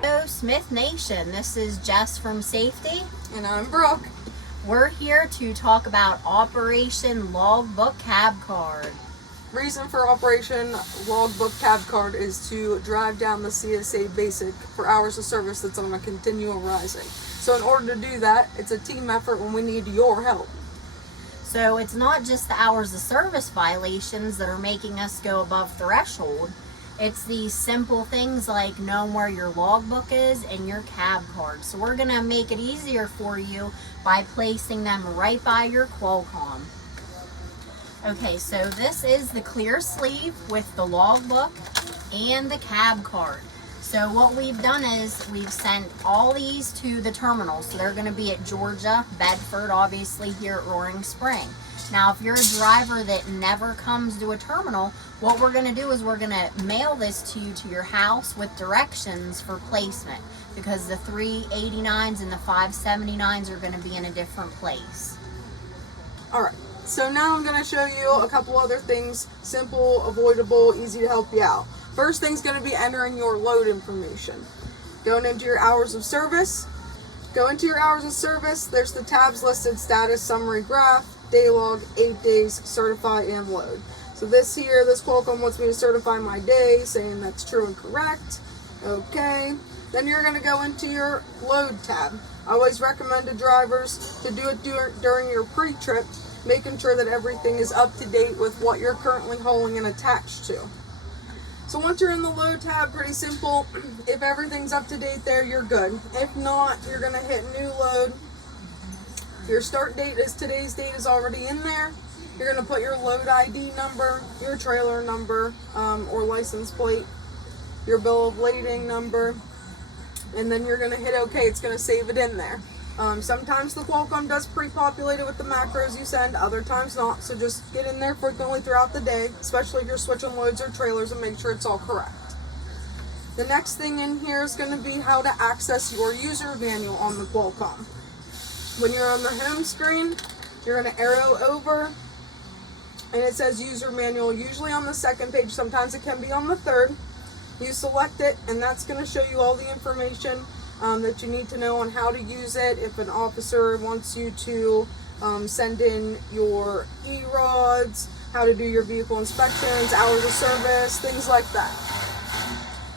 Hello, Smith Nation. This is Jess from Safety. And I'm Brooke. We're here to talk about Operation Logbook Cab Card. Reason for Operation Logbook Cab Card is to drive down the CSA BASIC for hours of service that's on a continual rising. So in order to do that, it's a team effort when we need your help. So it's not just the hours of service violations that are making us go above threshold. It's these simple things like knowing where your logbook is and your cab card. So we're going to make it easier for you by placing them right by your Qualcomm. Okay, so this is the clear sleeve with the logbook and the cab card. So what we've done is we've sent all these to the terminal. So they're going to be at Georgia, Bedford, obviously here at Roaring Spring. Now, if you're a driver that never comes to a terminal, what we're going to do is we're going to mail this to you to your house with directions for placement, because the 389s and the 579s are going to be in a different place. All right, so now I'm going to show you a couple other things, simple, avoidable, easy to help you out. First thing's going to be entering your load information. Going into your hours of service. Go into your hours of service. There's the tabs listed: status, summary, graph, day log, 8 days, certify, and load. So this Qualcomm wants me to certify my day, saying that's true and correct. Okay. Then you're going to go into your load tab. I always recommend to drivers to do it during your pre-trip, making sure that everything is up to date with what you're currently hauling and attached to. So once you're in the load tab, pretty simple. If everything's up to date there, you're good. If not, you're going to hit new load. Your start date is today's date is already in there. You're going to put your load ID number, your trailer number or license plate, your bill of lading number, and then you're going to hit OK. It's going to save it in there. Sometimes the Qualcomm does pre-populate it with the macros you send, other times not. So just get in there frequently throughout the day, especially if you're switching loads or trailers, and make sure it's all correct. The next thing in here is going to be how to access your user manual on the Qualcomm. When you're on the home screen, you're going to arrow over, and it says user manual, usually on the second page. Sometimes it can be on the third. You select it, and that's going to show you all the information that you need to know on how to use it. If an officer wants you to send in your EROs, how to do your vehicle inspections, hours of service, things like that.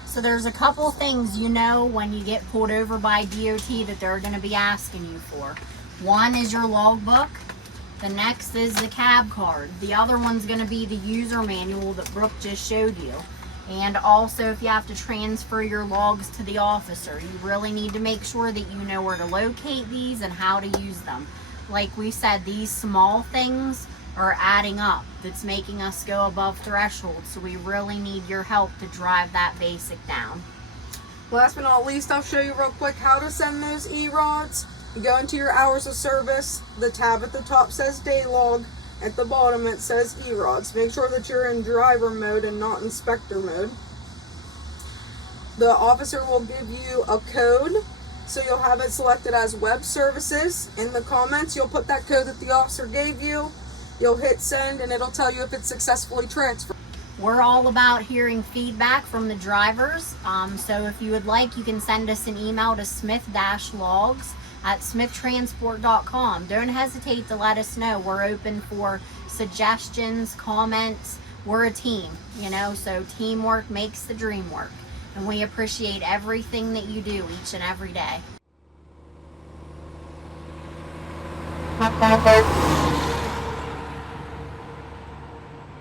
So there's a couple things when you get pulled over by DOT that they're going to be asking you for. One is your logbook. The next is the cab card. The other one's going to be the user manual that Brooke just showed you. And also, if you have to transfer your logs to the officer, you really need to make sure that you know where to locate these and how to use them. Like we said, these small things are adding up. That's making us go above threshold. So we really need your help to drive that basic down. Last but not least, I'll show you real quick how to send those EROs. You go into your hours of service. The tab at the top says day log. At the bottom it says EROs. Make sure that you're in driver mode and not inspector mode. The officer will give you a code, so you'll have it selected as web services. In the comments, you'll put that code that the officer gave you. You'll hit send, and it'll tell you if it's successfully transferred. We're all about hearing feedback from the drivers. So if you would like, you can send us an email to smith-logs@smithtransport.com. Don't hesitate to let us know. We're open for suggestions, comments. We're a team, so teamwork makes the dream work. And we appreciate everything that you do each and every day.